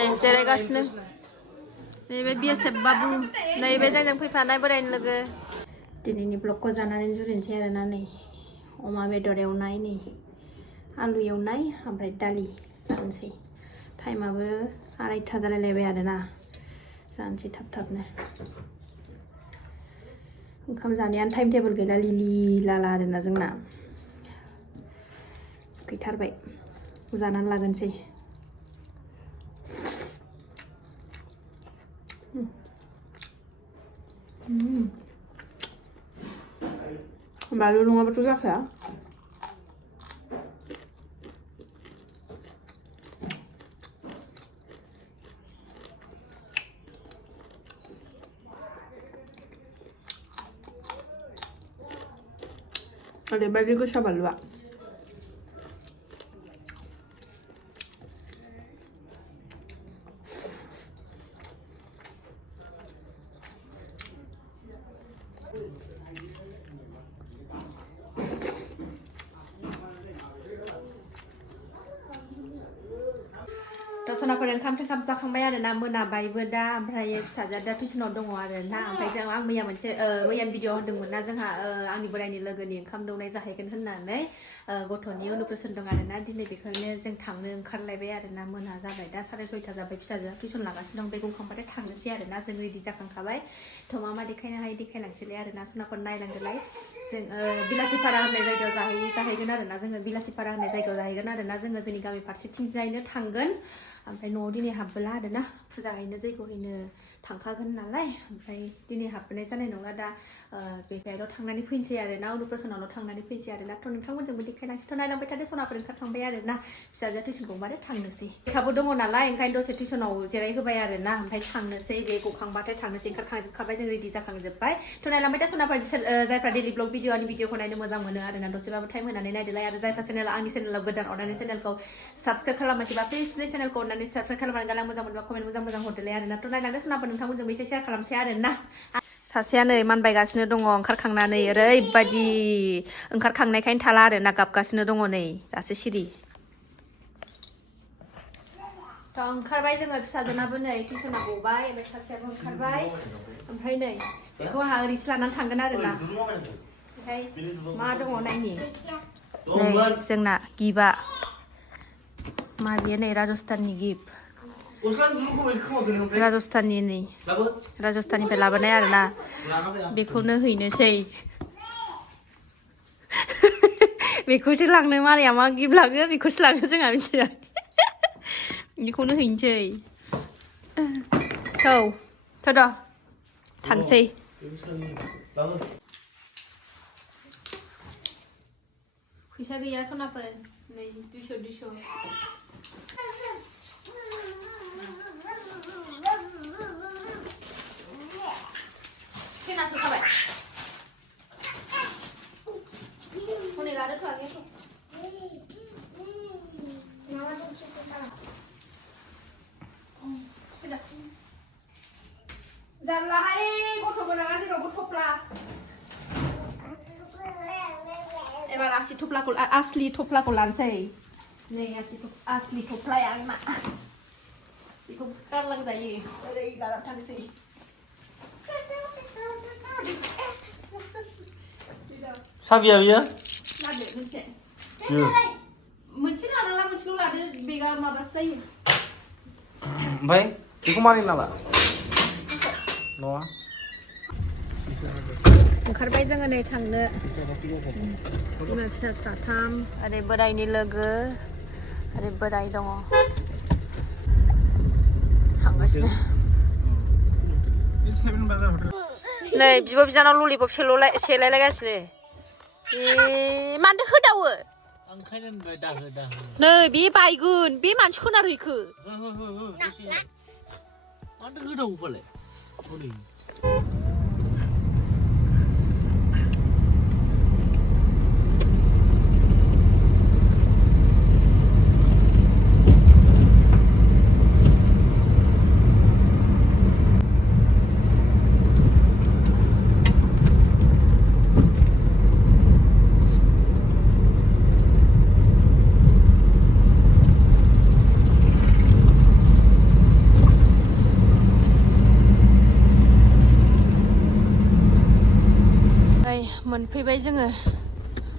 नै जिरायगासिनो नैबे BSF बाबु नैबे जोंजों फैफानाय बोरायनि लोगो दिनैनि ब्लगखौ जानानै जुरिनोसै आरोना नै अमा बेदर एवनाय नै आलु एवनाय ओमफ्राय दालि जानोसै टाइमाबो 2:30 जालायलायबाय आरोना जानोसै थाब थाबनो ओंखाम जानायानो टाइम टेबोल गैला लिलि लाला आरोना जोंना गैथारबाय जानानै लागोनसै बानलु नङाबाथ' जाखाया ओरैबायदि गोसा बानलुआ दसनाफोर ओंखाम जाखांबाय आरोना मोनाबायबो दा ओमफ्राय फिसाजोआ दा टिउसनाव दङ आरोना ओमफ्राय जों आं मैया मैयानि भिडिअ होदोंमोन ना जोंहा आंनि बोरायनि लोगोनि ओंखाम दौनाय जाहैगोन होननानै गथ'नि अनुप्रेसन दं आरोना दिनै बेखौनो जों थांनो ओंखारलायबाय आरोना मोना जाबाय दा 6:30 जाबाय फिसाजोआ टिउसन लागासिनो दं बे गखांबाथाय थांनोसै आरोना जों रेडि जाखांखाबाय थ' मा देखायनो हायो देखायलांसैलाय आरोना सनाफोर नायलांदोलाय जों बिलासिपारा होननाय जायगायाव जाहैगोन आरोना जोङो बिलासिपारा होननाय जायगायाव जाहैगोन आरोना जोङो जोंनि गामि फारसेथिंजायनो थांगोन ओमफ्राय न'आव दिनै हाबबोला आरोना फुजा हैनो जैग' हैनो थांखागोन नालाय ओमफ्राय दिनै हाबबोनाय जानाय नङा दा बेहायल' थांनानै फैनोसै आरोना अनुप्रेसनावल' थांनानै फैनोसै आरोना थ' नोंथांमोनजोंबो देखायलांसैथ' नायलांबाय थादो सनाफोर ओंखारखांबाय आरोना फिसाजोआ टिउसन गंबाथाय थांनोसै लेखाबो दङ नालाय ओंखायनो दसे टिउसनाव जिरायहोबाय आरोना ओमफ्राय थांनोसै बे गखांबाथाय थांनोसै ओंखारखांजोबखाबाय जों रेडि जाखांजोब्बाय थ' नायलांबाय दा सनाफोर जायफ्रा डेलि ब्लग भिडिअ भिडिअखौ नायनो मोजां मोनो आरोना दसेबाबो टाइम होनानै नायदोलाय आरो जायफ्रा चेनेला आंनि चेनेलाव गोदान अननानै चेनेलखौ साबस्क्राइब खालामाखैबा प्लिज चेनेलखौ अननानै साबस्क्राइब खालामनानै गालां मोजां मोनबा कमेन्ट मोजां हरदोलाय आरोना थ' नायलांदो सनाफोर नोंथांमोनजोंबो एसे शेयार खालामसै आरोना सासेया नै मानबायगासिनो दङ ओंखारखांनानै ओरैबायदि ओंखारखांनायखायनो थाला आरोना गाबगासिनो दङ नै दासो सिरि थ' ओंखारबाय जोङो फिसाजोनाबो नै टिउसनाव गबाय ओमफ्राय सासेयाबो ओंखारबाय ओमफ्राय नै बेखौ आंहा ओरैसो लानानै थांगोन आरोना ओमफ्राय मा दङ नायनि नै जोंना गिफ्टआ मा बियो नै राजस्थाननि गिफ्ट राजस्थाननिफ्राय लाबोनाय आरोना बेखौनो हैनोसै बेखौसो लांनो मालाया मा गिफ्ट लाङो बेखौसो लाङो जोंहा मिथिया बेखौनो हैनोसै थ' थांसै फैसा गैया सनाफोर नै 200 खोनासो जाबाय हनै लादोथ' आगैथ' जानलाहाय गथ' गोनाङा जेरावबो थफ्ला एबार आसलि थफ्लाखौ लानोसै नै आसलि थफ्लाया आंना बेखौ गारलांजायो ओरै लानानै थांसै साबिया बियो लादो मोनसे लानांला मोनसेल' लादो बेगा माबासो जायो ओमफ्राय बेखौ मारै लाला नङा ओंखारबाय जोङो नै थांनो बिमा फिसा साथाम ओरै बोरायनि लोगो ओरै बोराय दङ थांगासिनो नै बिब' बिनानाव ललिपप सेलायलायगासिनो मानोथो होदावो नै बे बायगोन बे मानो सोनारहैखो मानोथो होदावो फालाय मोनफैबाय जोङो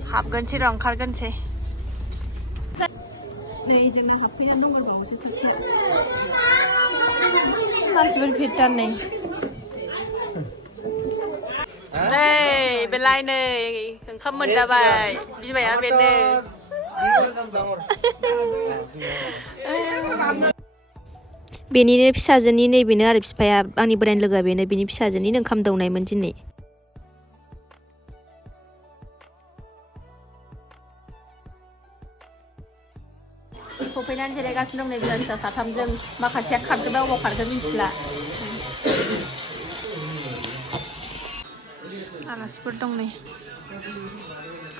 हाबगोनसै र' ओंखारगोनसै नै जोंना हाबफैना दंबावोसो सासे मानसिफोर भिटार नै नै बेलाय नै ओंखाम मोनजाबाय बिमाया बेनो बेनिनो फिसाजोनि नैबेनो आरो बिफाया आंनि बोरायनि लोगोआ बेनो बिनि फिसाजोनिनो ओंखाम दौनायमोन दिनै सफैनानै जिरायगासिनो दं नै बिमा फिसा साथामजों माखासेया खारजोब्बाय अबाव खारखो मिथिला आलासिफोर दं नै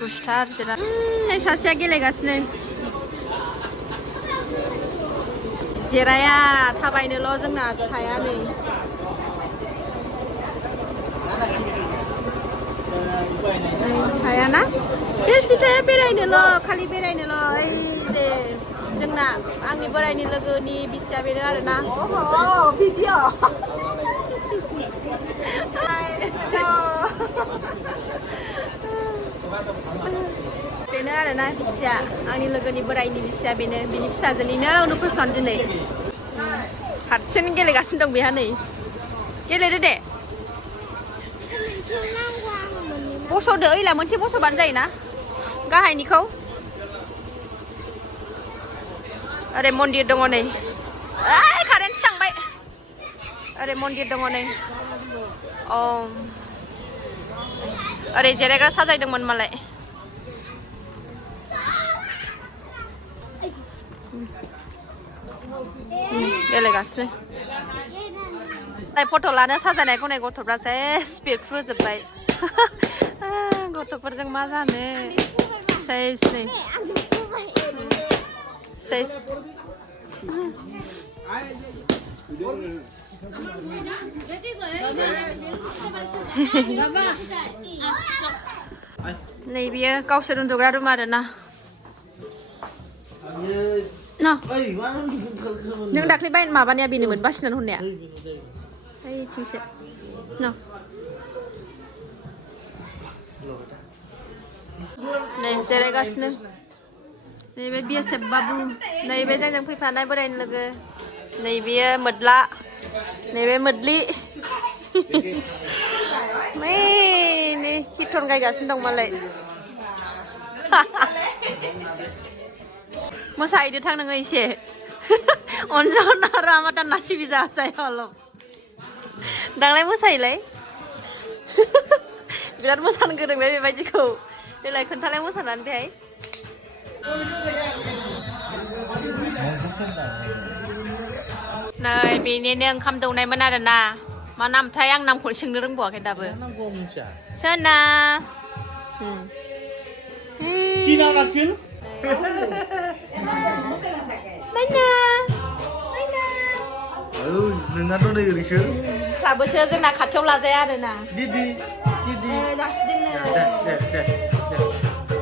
गुस्थार जिराय नै सासेया गेलेगासिनो जिराया थाबायनोल' जोंना थाया नै थायाना बेसिथाया बेरायनोल' खालि बेरायनोल' ओइ जे जोंना आंनि बोरायनि लोगोनि बिसिया बेनो आरोना भिडिअ बेनो आरोना बिसिया आंनि लोगोनि बोरायनि बिसिया बेनो बिनि फिसाजोनिनो अनुप्रसन दिनै हारसिं गेलेगासिनो दं बेहा नै गेलेदो दे बस'दो ओइला मोनसे बस'बानो जायोना गाहायनिखौ ओरै मन्दिर दङ नै ओइ कारेन्ट थांबाय ओरै मन्दिर दङ नै अ ओरै जिरायग्रा साजायदोंमोन मालाय गेलेगासिनो फट' लानो साजायनायखौ नै गथ'फ्रा सेस बेरफ्रुजोब्बाय गथ'फोरजों मा जानो सेस नै सेस नै बियो गावसोर उन्दुग्रा रुम आरोना नों दाख्लै बाय माबानाया बेनोमोन बासिनानै हरनाया ओइथिंसो नै जिरायगासिनो नैबे बिएसएफ बाबु नैबे जोंजों फैफानाय बोरायनि लोगो नैबेयो मोद्ला नैबे मोद्लि नै कीर्तन गायगासिनो दं मालाय मोसाहैदो थां नोङो एसे अनजना रामाटा नासि बिजा जाया अलप दांलाय मोसायोलाय बिराद मोसानो गोरों बे बेबायदिखौ देलाय खोन्थालाय मोसानानै बेहाय नै बेनिनो ओंखाम दौनायमोन आरोना मा नामथाय आं नामखौनो सोंनो रोंबावाखै दाबो सोना Mana? Mana? नोंनाथ' नै ओरैसो साबोसो जोंना खाथियाव लाजाया आरोना दिदि लाखिदोंनो दे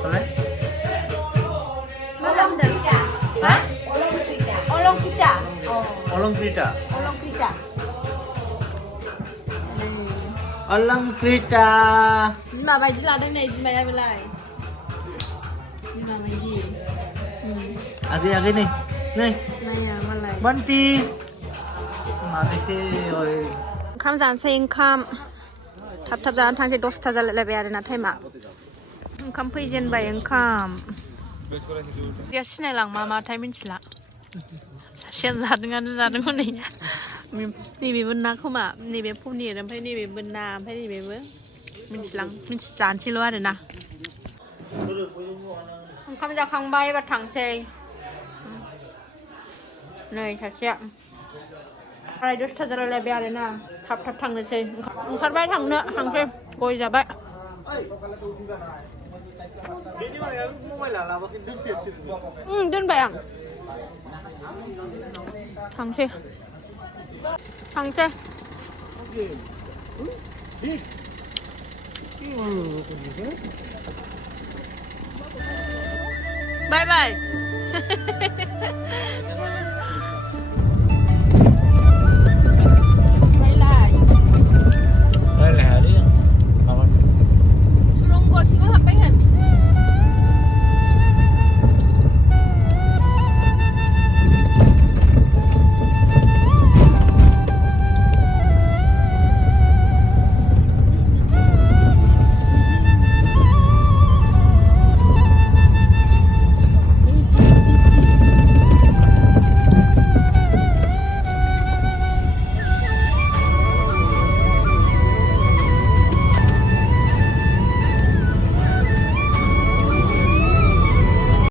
होलाय मा खालामदों हा अलंकृता अलंकृता बिमा बायदि लादों नै बिमाया बेलाय बिमा बायदि आगै नै नाया मालाय बन्टी मानोखे ओंखाम जानोसै ओंखाम थाब जानानै थांसै 10ता जालायलायबाय आरोना टाइमा ओंखाम फैजेनबाय ओंखाम बिया सिनायलां माथाय मिथिला सासेया जादों हनै नैबेबो ना खोमा नैबे पनिर ओमफ्राय नैबेबो ना ओमफ्राय नैबेबो जानोसैल' आरोना ओंखाम जाखांबाय एबार थांसै नै सासेया 10ता जालायलायबाय आरोना थाब थांनोसै ओंखारबाय थांसै गय जाबाय दोनबाय आं थांसै बाय